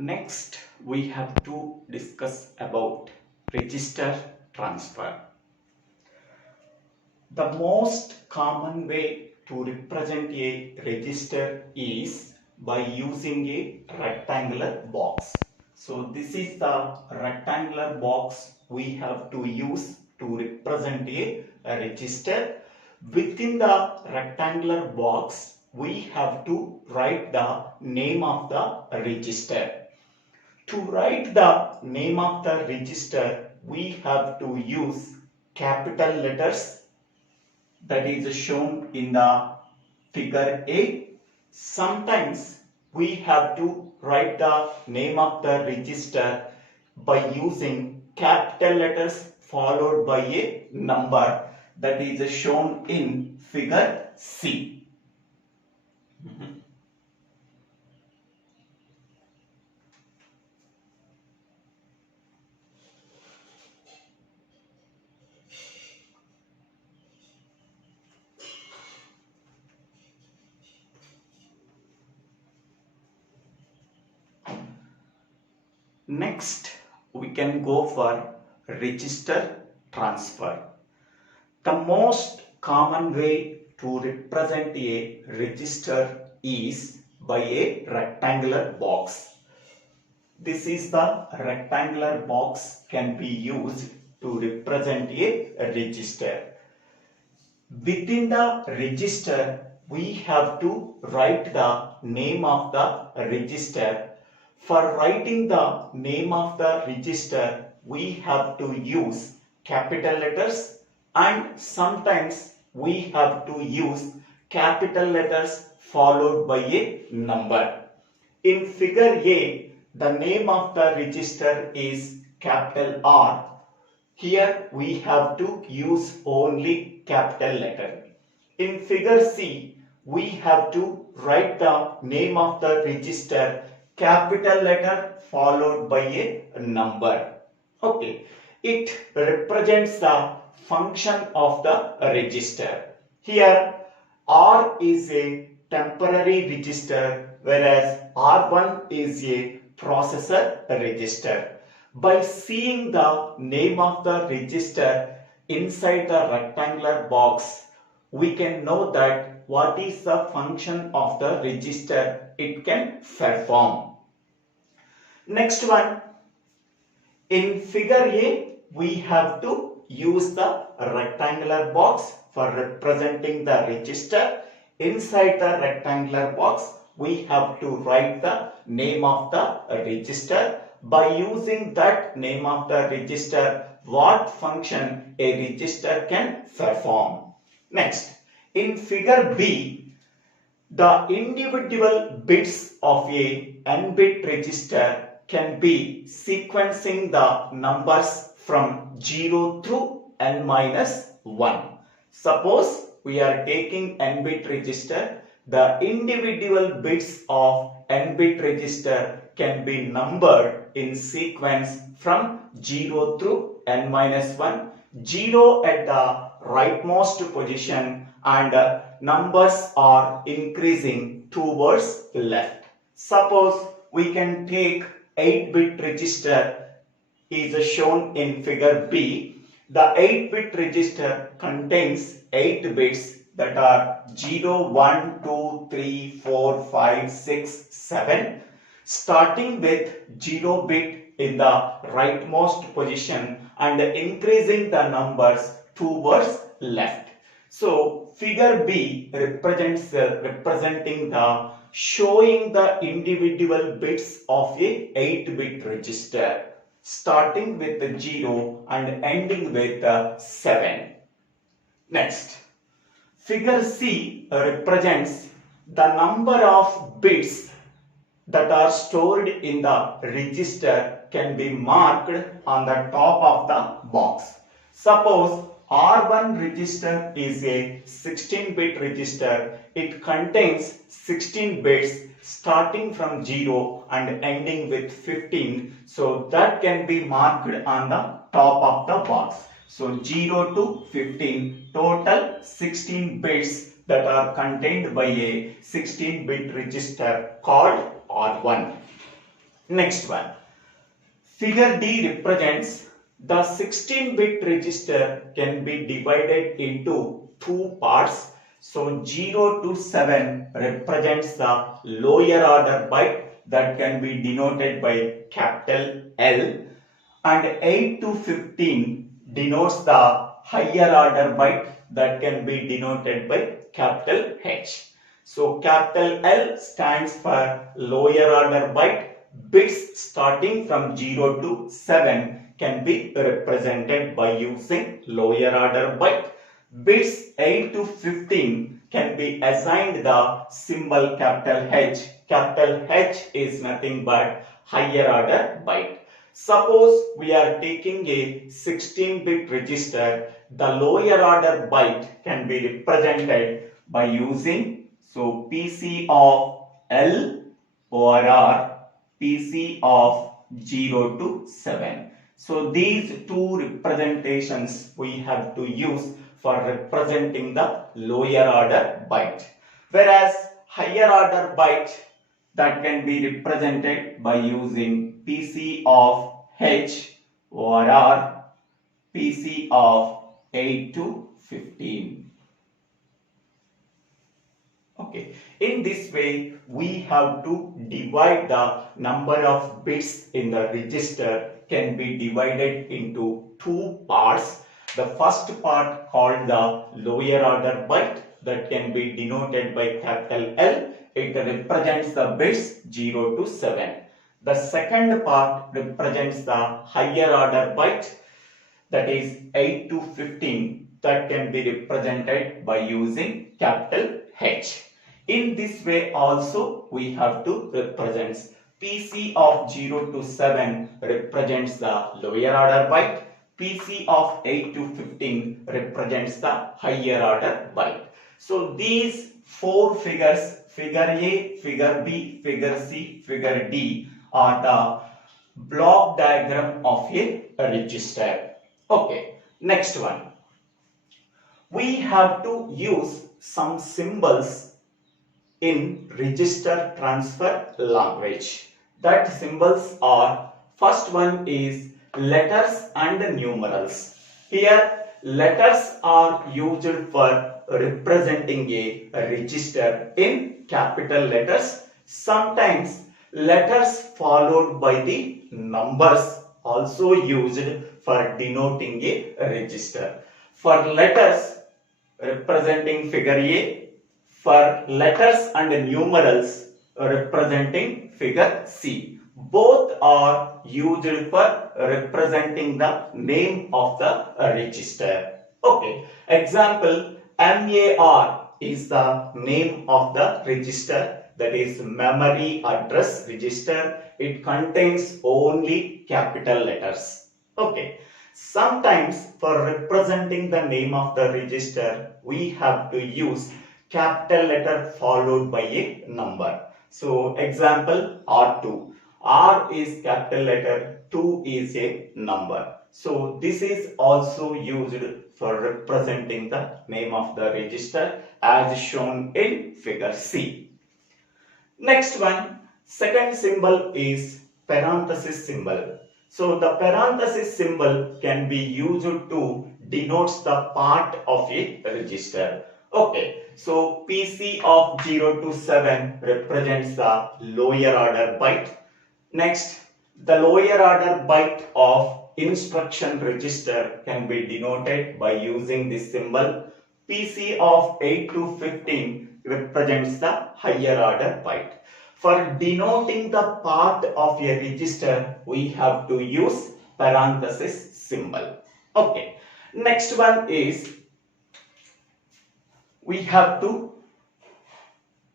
Next, we have to discuss about register transfer. The most common way to represent a register is by using a rectangular box. So this is the rectangular box we have to use to represent a register. Within the rectangular box, we have to write the name of the register. To write the name of the register, we have to use capital letters, that is shown in the figure A. Sometimes we have to write the name of the register by using capital letters followed by a number, that is shown in figure C. Next, we can go for register transfer. The most common way to represent a register is by a rectangular box. This is the rectangular box can be used to represent a register. Within the register, we have to write the name of the register. For writing the name of the register, we have to use capital letters and sometimes we have to use capital letters followed by a number. In figure A, the name of the register is capital R. Here we have to use only capital letter. In figure C, we have to write the name of the register capital letter followed by a number. Okay, it represents the function of the register. Here R is a temporary register whereas R1 is a processor register. By seeing the name of the register inside the rectangular box, we can know that what is the function of the register it can perform. Next one, in figure A, we have to use the rectangular box for representing the register. Inside the rectangular box, we have to write the name of the register. By using that name of the register, what function a register can perform. Next, in figure B, the individual bits of a n-bit register can be sequencing the numbers from 0 through n minus 1. Suppose we are taking n-bit register, the individual bits of n-bit register can be numbered in sequence from 0 through n minus 1, 0 at the rightmost position and numbers are increasing towards left. Suppose we can take 8-bit register is shown in figure B. The 8-bit register contains 8 bits that are 0, 1, 2, 3, 4, 5, 6, 7. Starting with 0 bit in the rightmost position and increasing the numbers towards left. So figure B represents representing the showing the individual bits of a 8-bit register starting with the 0 and ending with 7. Next, figure C represents the number of bits that are stored in the register can be marked on the top of the box. Suppose R1 register is a 16-bit register. It contains 16 bits starting from 0 and ending with 15. So that can be marked on the top of the box. So 0 to 15, total 16 bits that are contained by a 16-bit register called R1. Next one. Figure D represents the 16-bit register can be divided into two parts. So 0 to 7 represents the lower order byte that can be denoted by capital L, and 8 to 15 denotes the higher order byte that can be denoted by capital H. So capital L stands for lower order byte. Bits starting from 0 to 7 can be represented by using lower order byte. Bits 8 to 15 can be assigned the symbol capital H. Capital H is nothing but higher order byte. Suppose we are taking a 16-bit register, the lower order byte can be represented by using PC of L or R, PC of 0 to 7. So these two representations we have to use for representing the lower order byte. Whereas higher order byte that can be represented by using PC of H or R, PC of 8 to 15. Okay, in this way we have to divide the number of bits in the register can be divided into two parts. The first part called the lower order byte that can be denoted by capital L. It represents the bits 0 to 7. The second part represents the higher order byte, that is 8 to 15, that can be represented by using capital H. In this way also we have to represent PC of 0 to 7 represents the lower order byte. PC of 8 to 15 represents the higher order byte. So these four figures, figure A, figure B, figure C, figure D, are the block diagram of a register. Okay, next one. We have to use some symbols in register transfer language. That symbols are, first one is letters and numerals. Here letters are used for representing a register in capital letters. Sometimes letters followed by the numbers also used for denoting a register. For letters representing figure A, for letters and numerals representing figure C. Both are used for representing the name of the register. Okay, example, MAR is the name of the register, that is memory address register. It contains only capital letters. Okay, sometimes for representing the name of the register we have to use capital letter followed by a number. So example, R2. R is capital letter, 2 is a number. So this is also used for representing the name of the register as shown in figure C. Next one, second symbol is parenthesis symbol. So the parenthesis symbol can be used to denote the part of a register. Okay, so PC of 0 to 7 represents the lower order byte. Next, the lower order byte of instruction register can be denoted by using this symbol. PC of 8 to 15 represents the higher order byte. For denoting the part of a register, we have to use parenthesis symbol. Okay, next one is we have to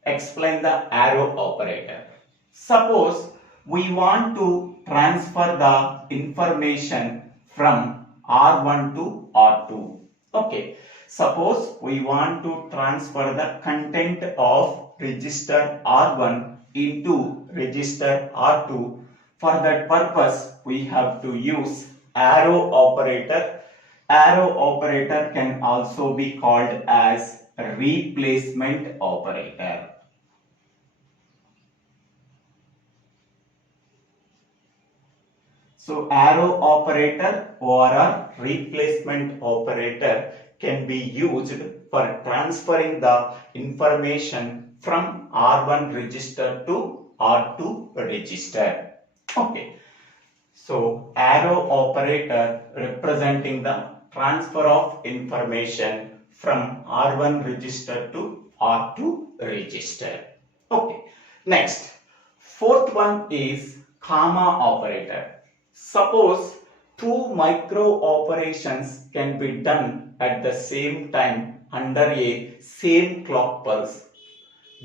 explain the arrow operator. Suppose we want to transfer the information from R1 to R2. Okay, suppose we want to transfer the content of register R1 into register R2. For that purpose, we have to use arrow operator. Arrow operator can also be called as replacement operator. So arrow operator or a replacement operator can be used for transferring the information from R1 register to R2 register. Okay. So arrow operator representing the transfer of information from R1 register to R2 register. Okay. Next, fourth one is comma operator. Suppose two micro operations can be done at the same time under a same clock pulse.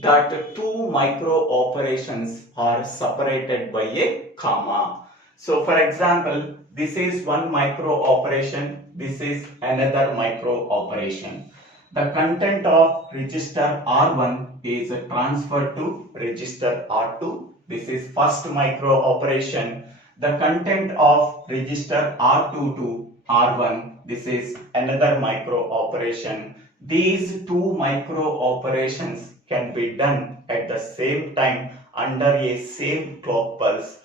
That two micro operations are separated by a comma. So for example, this is one micro operation, this is another micro operation. The content of register R1 is transferred to register R2. This is first micro operation. The content of register R2 to R1, this is another micro operation. These two micro operations can be done at the same time under a same clock pulse.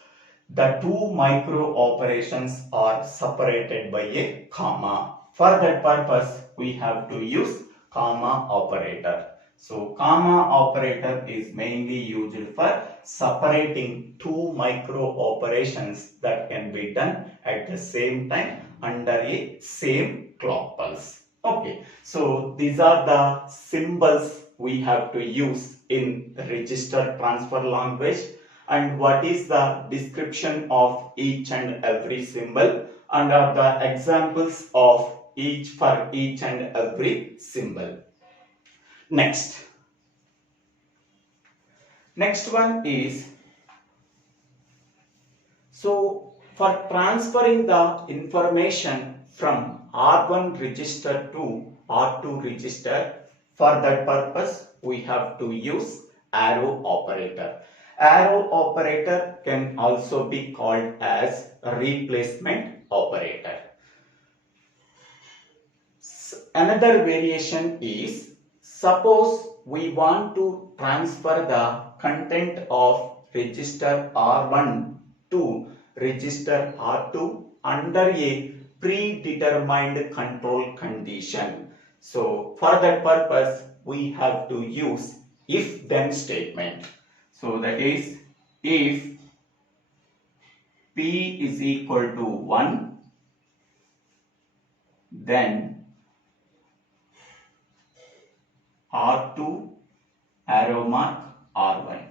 The two micro operations are separated by a comma. For that purpose, we have to use comma operator. So comma operator is mainly used for separating two micro operations that can be done at the same time under a same clock pulse. Okay, so these are the symbols we have to use in register transfer language. And what is the description of each and every symbol and are the examples of each and every symbol. Next one is, so for transferring the information from R1 register to R2 register, for that purpose we have to use arrow operator. Arrow operator can also be called as a replacement operator. Another variation is, suppose we want to transfer the content of register R1 to register R2 under a predetermined control condition. So for that purpose we have to use if then statement. So that is, if P is equal to 1, then R2 arrow mark R1.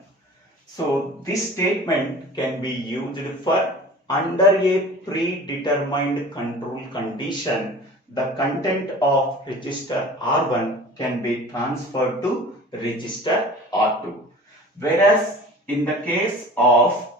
So this statement can be used for under a predetermined control condition. The content of register R1 can be transferred to register R2. Whereas in the case of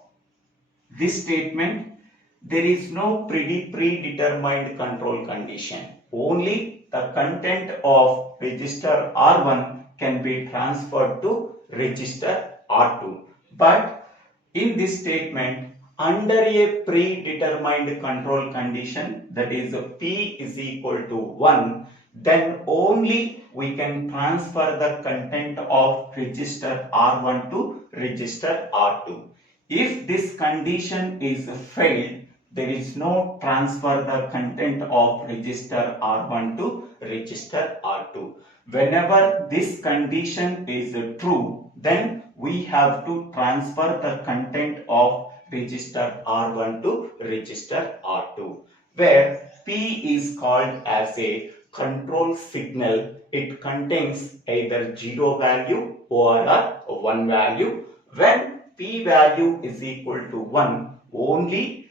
this statement, there is no predetermined control condition. Only the content of register R1 can be transferred to register R2. But in this statement, under a predetermined control condition, that is P is equal to 1, then only we can transfer the content of register R1 to register R2. If this condition is failed, there is no transfer the content of register R1 to register R2. Whenever this condition is true, then we have to transfer the content of register R1 to register R2, where P is called as a control signal. It contains either 0 value or a 1 value. When P value is equal to 1, only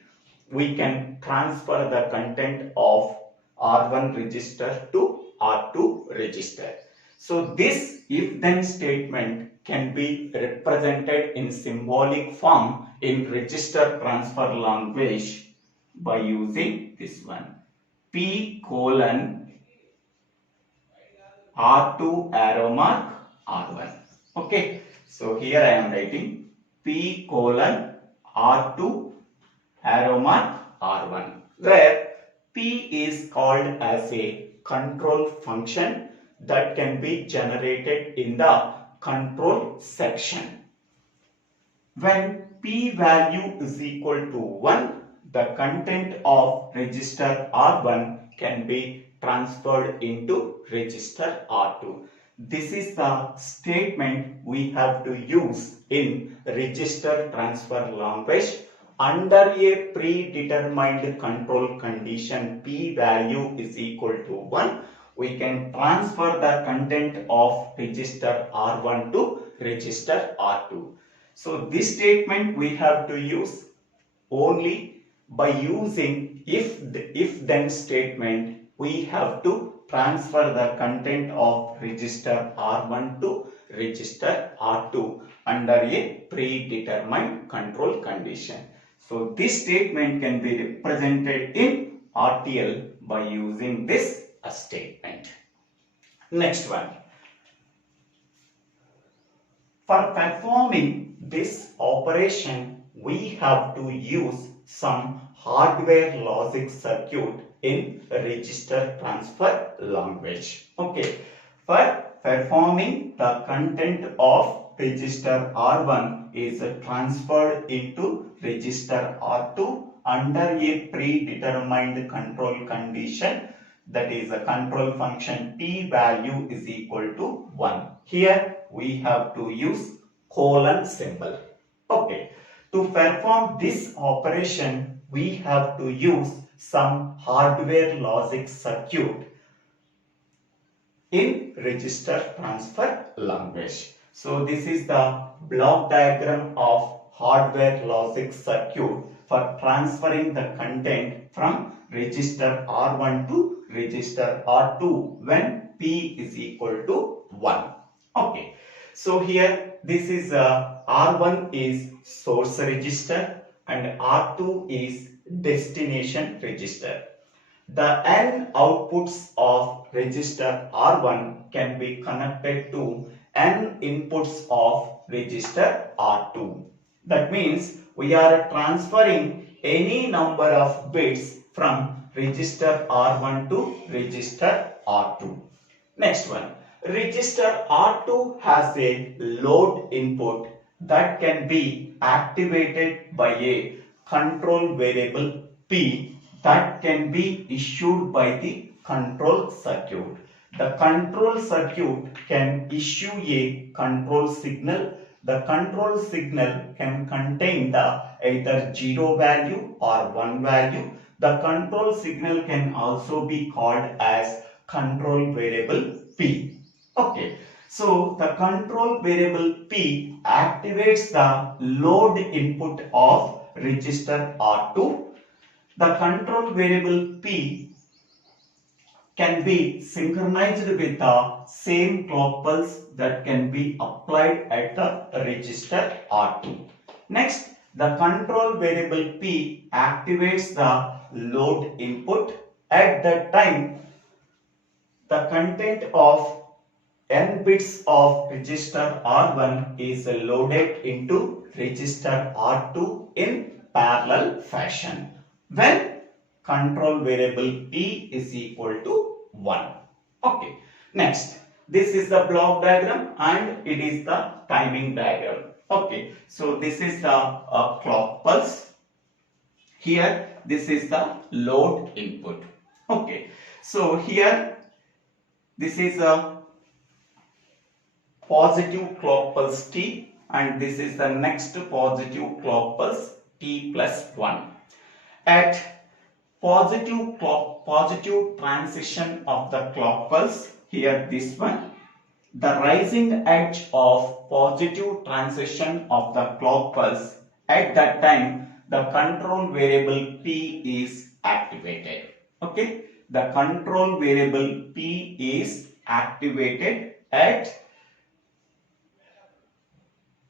we can transfer the content of R1 register to R2 register. So this if then statement can be represented in symbolic form in register transfer language by using this one, P colon R2 arrow mark R1. Okay, so here I am writing P colon R2 arrow mark R1, where P is called as a control function that can be generated in the control section. When P value is equal to 1, the content of register R1 can be transferred into register R2. This is the statement we have to use in register transfer language. Under a predetermined control condition p value is equal to 1, we can transfer the content of register R1 to register R2. So this statement we have to use only by using if then statement. We have to transfer the content of register R1 to register R2 under a predetermined control condition. So this statement can be represented in RTL by using this statement. Next one. For performing this operation, we have to use some hardware logic circuit in register transfer language. Okay. For performing the content of register R1 is transferred into register R2 under a predetermined control condition, that is a control function p value is equal to 1. Here we have to use colon symbol. Okay. To perform this operation, we have to use some hardware logic circuit in register transfer language. So this is the block diagram of hardware logic circuit for transferring the content from register R1 to register R2 when p is equal to 1. Okay. So here this is R1 is source register and R2 is destination register. The n outputs of register R1 can be connected to n inputs of register R2. That means we are transferring any number of bits from register R1 to register R2. Next one. Register R2 has a load input that can be activated by a control variable P that can be issued by the control circuit. The control circuit can issue a control signal. The control signal can contain the either 0 value or 1 value. The control signal can also be called as control variable P. Okay, so the control variable P activates the load input of register R2. The control variable P can be synchronized with the same clock pulse that can be applied at the register R2. Next, the control variable P activates the load input. At that time, the content of n bits of register R1 is loaded into register R2 in parallel fashion when control variable P is equal to 1. Okay. Next, this is the block diagram and it is the timing diagram. Okay. So this is the clock pulse. Here this is the load input. Okay. So here this is a positive clock pulse t and this is the next positive clock pulse t plus 1. At positive transition of the clock pulse, here this one, the rising edge of positive transition of the clock pulse, at that time the control variable P is activated. Okay, the control variable P is activated at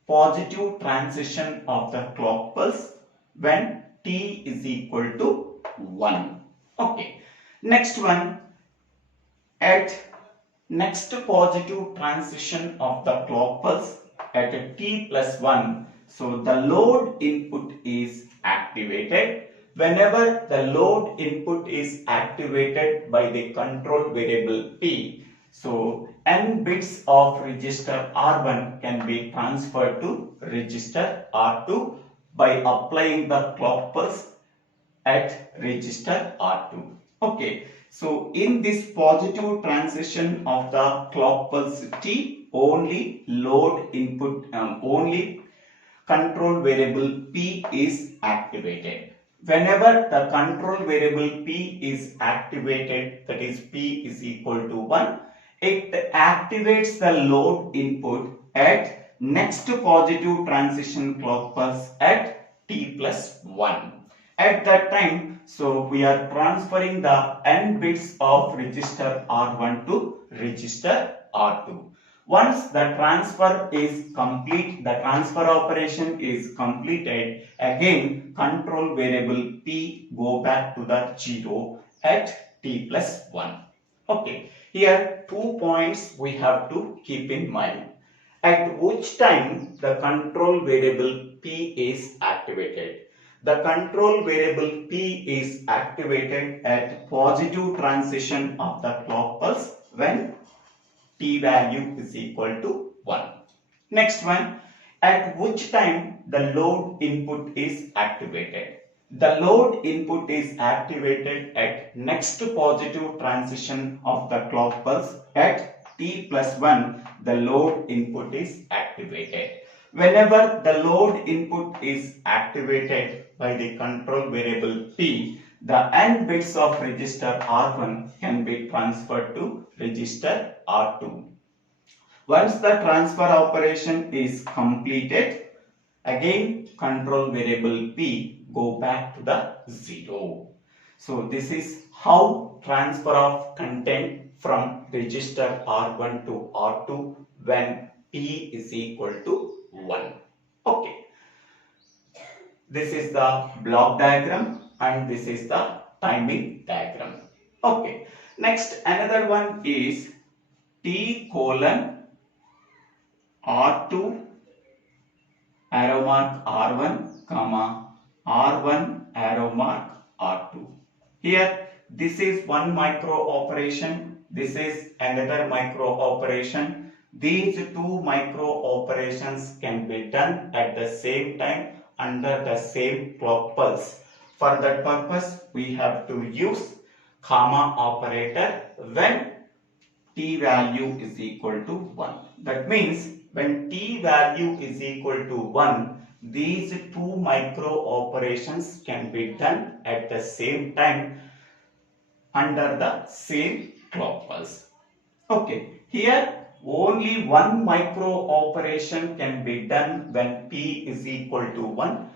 positive transition of the clock pulse when t is equal to 1. Okay. Next one, at next positive transition of the clock pulse at t plus 1. So the load input is activated. Whenever the load input is activated by the control variable P, so n bits of register R1 can be transferred to register R2 by applying the clock pulse at register R2. Okay, so in this positive transition of the clock pulse T, only load input, only control variable P is activated. Whenever the control variable P is activated, that is P is equal to 1, it activates the load input at next positive transition clock pulse at T plus 1. At that time, so we are transferring the n bits of register R1 to register R2. Once the transfer is complete, the transfer operation is completed, again control variable P go back to the 0 at T plus 1. Okay, here 2 points we have to keep in mind. At which time the control variable P is activated. The control variable P is activated at positive transition of the clock pulse when T value is equal to 1. Next one, at which time the load input is activated. The load input is activated at next positive transition of the clock pulse at T plus 1, the load input is activated. Whenever the load input is activated by the control variable P, the n bits of register R1 can be transferred to register R2. Once the transfer operation is completed, again control variable P go back to the 0. So this is how transfer of content from register R1 to R2 when P is equal to 1. Okay. This is the block diagram and this is the timing diagram. Okay. Next, another one is T colon R2 arrow mark R1 comma R1 arrow mark R2. Here this is one micro operation, this is another micro operation. These two micro operations can be done at the same time under the same clock pulse. For that purpose we have to use comma operator when T value is equal to 1. That means when T value is equal to 1, these two micro operations can be done at the same time under the same clock pulse. Okay, here only one micro operation can be done when P is equal to 1.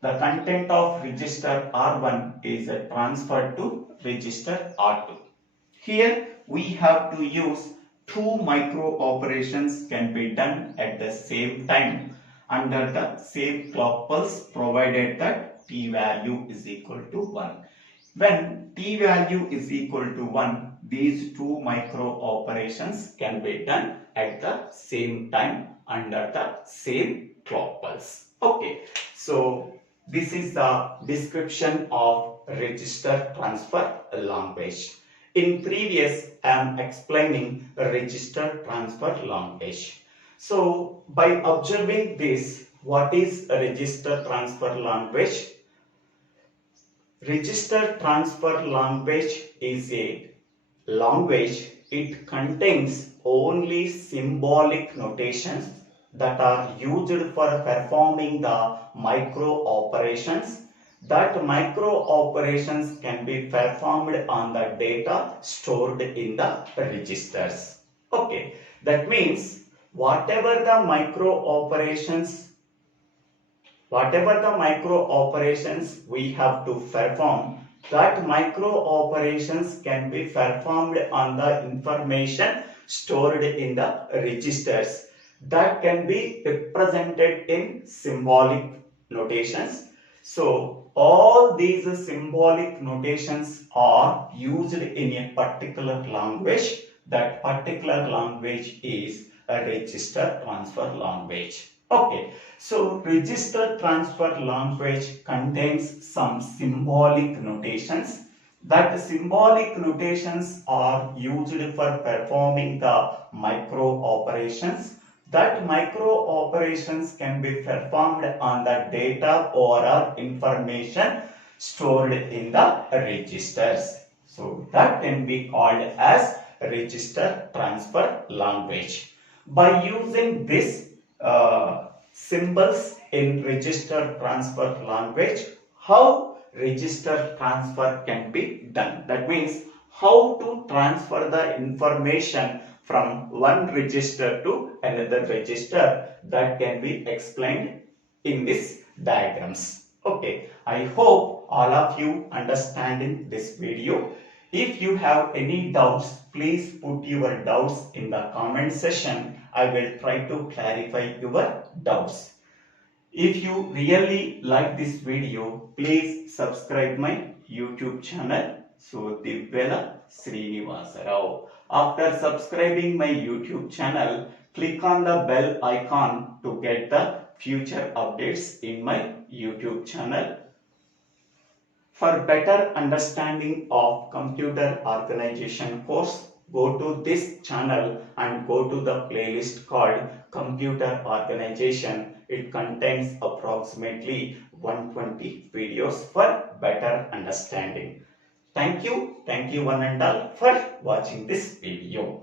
The content of register R1 is transferred to register R2. Here we have to use two micro operations can be done at the same time under the same clock pulse provided that T value is equal to 1. When T value is equal to 1, these two micro operations can be done at the same time under the same clock pulse. Okay, so this is the description of register transfer language. In previous, I am explaining register transfer language. So by observing this, what is a register transfer language? Register transfer language is a language. It contains only symbolic notations that are used for performing the micro operations. That micro operations can be performed on the data stored in the registers. Okay, that means whatever the micro operations we have to perform, that micro operations can be performed on the information stored in the registers. That can be represented in symbolic notations. So all these symbolic notations are used in a particular language. That particular language is a register transfer language. Okay, so register transfer language contains some symbolic notations. That symbolic notations are used for performing the micro operations. That micro operations can be performed on the data or information stored in the registers. So that can be called as register transfer language. By using this symbols in register transfer language, how register transfer can be done. That means how to transfer the information from one register to another register, that can be explained in this diagrams. Okay, I hope all of you understanding this video. If you have any doubts, please put your doubts in the comment section. I will try to clarify your doubts. If you really like this video, please subscribe my YouTube channel, So Divyala Srinivasa Rao. After subscribing my YouTube channel, click on the bell icon to get the future updates in my YouTube channel. For better understanding of computer organization course, go to this channel and go to the playlist called Computer Organization. It contains approximately 120 videos for better understanding. Thank you one and all for watching this video.